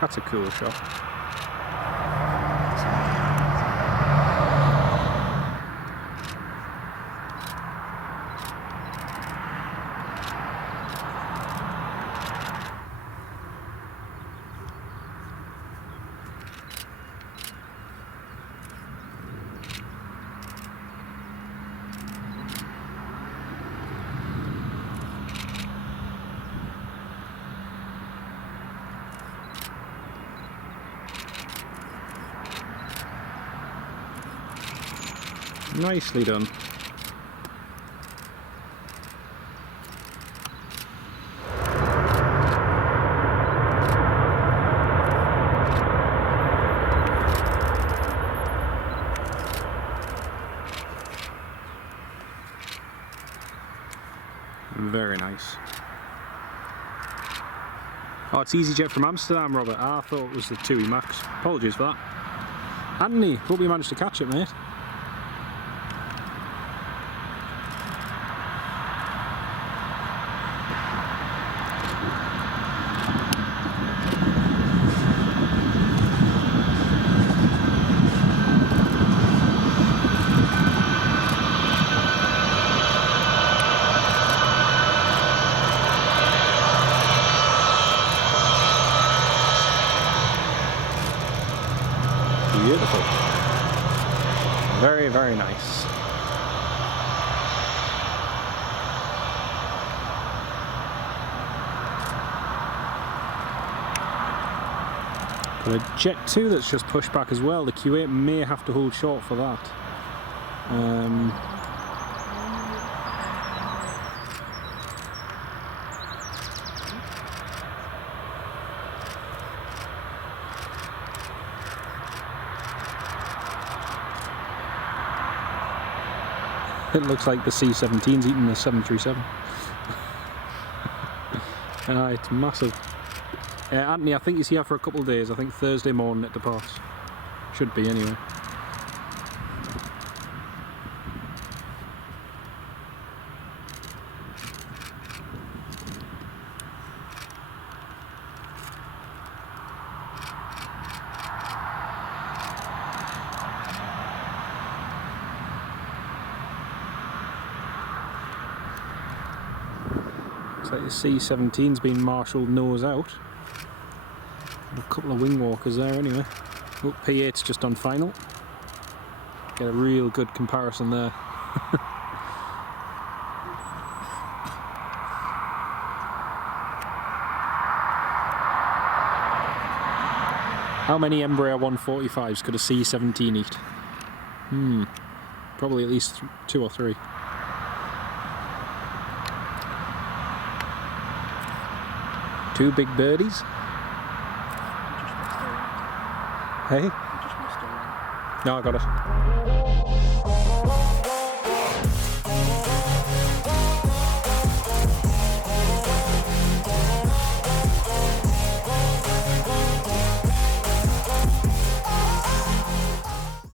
That's a cool shot. Nicely done. Very nice. Oh, it's EasyJet from Amsterdam, Robert. I thought it was the TUI Max. Apologies for that. Anthony, hope you managed to catch it, mate. Beautiful. Very, very nice. Got a Jet 2 that's just pushed back as well. The Kuwait may have to hold short for that. It looks like the C-17's eating the 737. It's massive. Anthony, I think he's here for a couple of days. I think Thursday morning it departs. Should be anyway. Looks like the C-17's been marshalled nose out. A couple of wing walkers there anyway. Oh, P8's just on final. Get a real good comparison there. How many Embraer 145s could a C-17 eat? Probably at least 2 or 3. Two big birdies. Hey? No, I got it.